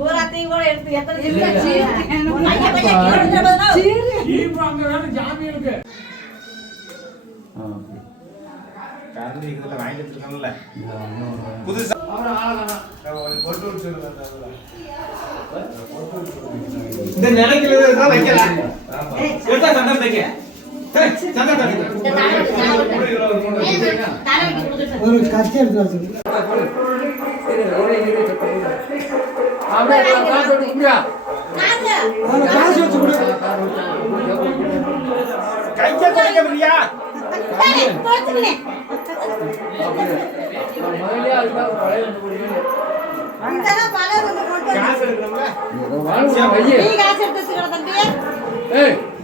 ஊராத்தையும் கூட எடுத்து எத்தனை புதுசா இந்த நினைக்கிறது தான் வைக்கலாம். ஒரு கட்சி எடுத்து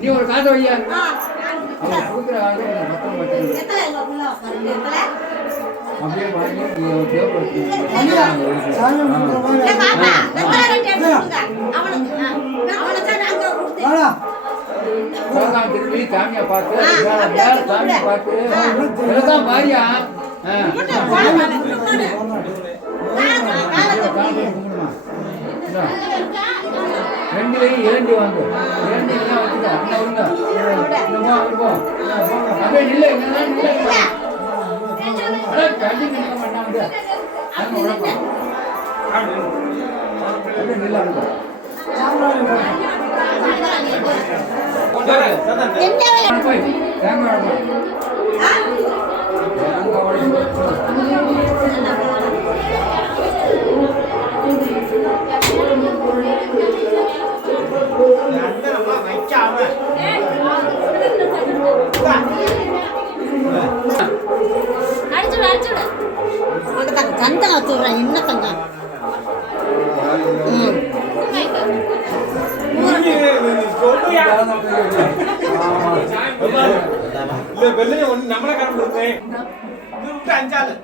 நீ ஒரு காசு வையா அப்படியே வாங்கி திரும்பி சாமியை பார்த்து சாமியை பார்த்து இதெல்லாம் மாறியா ரெண்டுலையும் இரண்டு வாங்க இரண்டு அப்படியே இல்லை கல்வி நிற்க மாட்டாங்க சந்தம் வச்சுடுறேன் என்ன தங்கம் நம்மள காரணம் அஞ்சாலு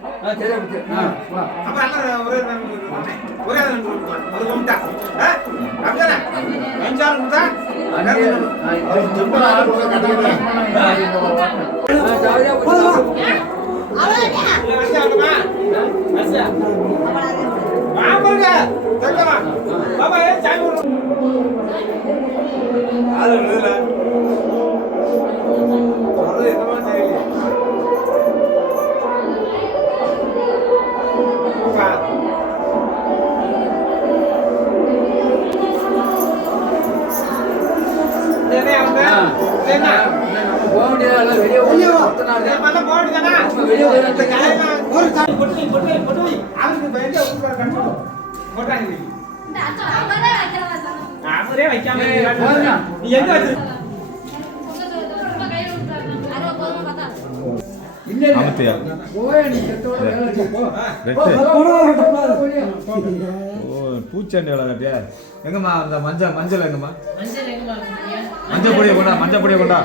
பூச்செண்டு விளையாட்டியா எங்கம்மா அந்த மஞ்சள் எங்கம்மா மஞ்சள் பொடியை கொண்டா மஞ்சள் பொடியை கொண்டா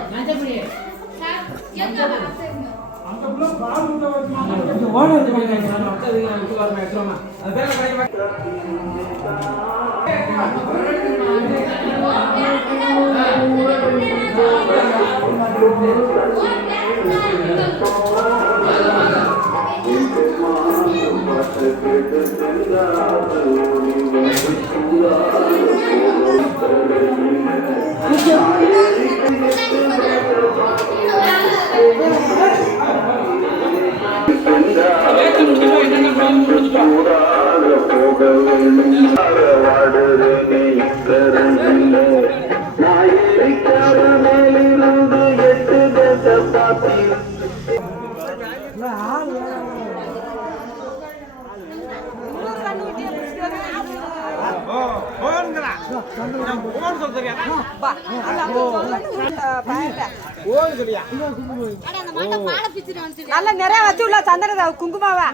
நல்ல நிறைய வச்சுள்ள சந்தன குங்குமாவா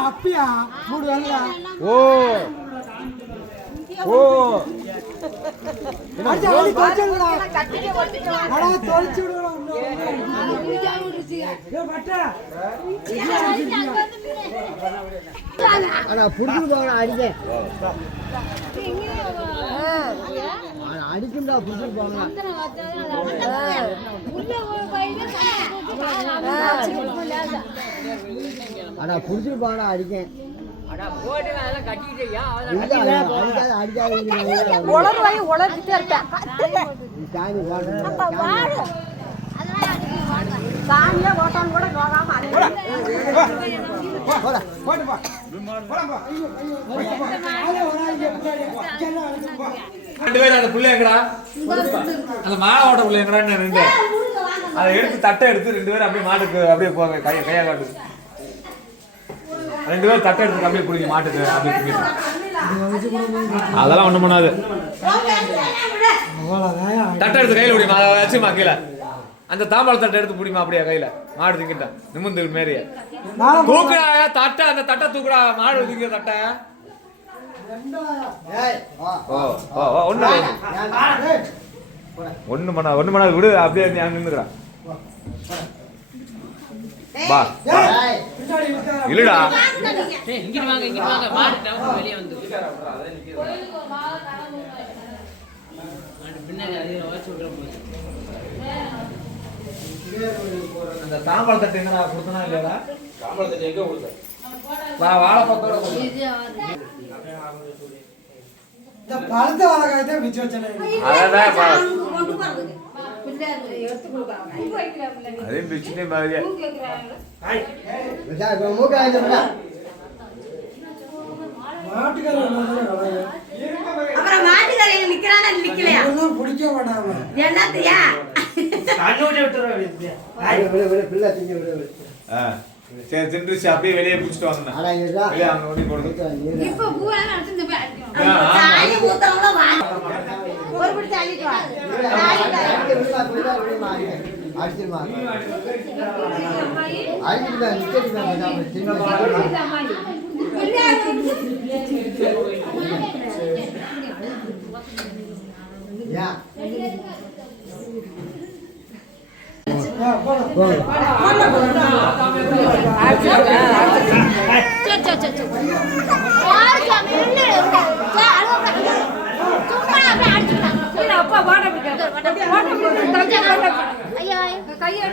அப்பியா மூடு வரல தொலைச்சு விடுவோம் அடிக்கும்டா புடிச்சு போங்க அடா புடிச்சிட்டு போடா அடிக்கேன் உளறுவாய் உளறிட்டே இருப்பேன் சாமியா ஓட்டான் கூட போகாம ரெண்டு பேரும் அந்த புள்ள எங்கடா அந்த மாலை ஓட்ட புள்ள எங்கடான்னு ரெண்டு அதை எடுத்து தட்டை எடுத்து ரெண்டு பேரும் அப்படியே மாட்டுக்கு அப்படியே போங்க கையா காட்டு ரெண்டு பேரும் தட்டை எடுத்து அப்படியே பிடிக்கும் மாட்டுக்கு அப்படியே அதெல்லாம் ஒண்ணும் பண்ணாது தட்டை எடுத்து கையில பிடிமா அதை வச்சுமா கீழே அந்த தாம்பாள தட்டை எடுத்து பிடிமா அப்படியே கையில மாடு திங்கிட்ட நிமிந்து மாரியே தூக்குடா தட்டை அந்த தட்டை தூக்குடா மாடு திங்கிற தட்டை ஒண்ணு மணி விடு அப்படியே நின்னுக்கிறான் வா இல்லடா அந்த தாம்பாள தட்டு எங்கடா கொடுத்தனா இல்லையா தாம்பாள தட்டு எங்க கொடுத்த வா வாழைப்பழத்தோட இந்த பழத்த வாழைக்காய் தான் மிச்சம் வச்சேன் அதே பிச்சுனே மாதிரியே மாட்டுக்காரங்க நிக்கிறானா நிக்கலையா பிடிக்க மாட்டாங்க என்னத்தையா சரி தின்றுச்சு அப்படியே வெளியே பிடிச்சிட்டு வந்தேன் வெளியே அங்க ஓடி போடுது இப்ப பூரா நடந்து போய் அடிக்கும் சாணி ஊத்தறவங்க வா ஒரு பிடி தள்ளிட்டு வா கையை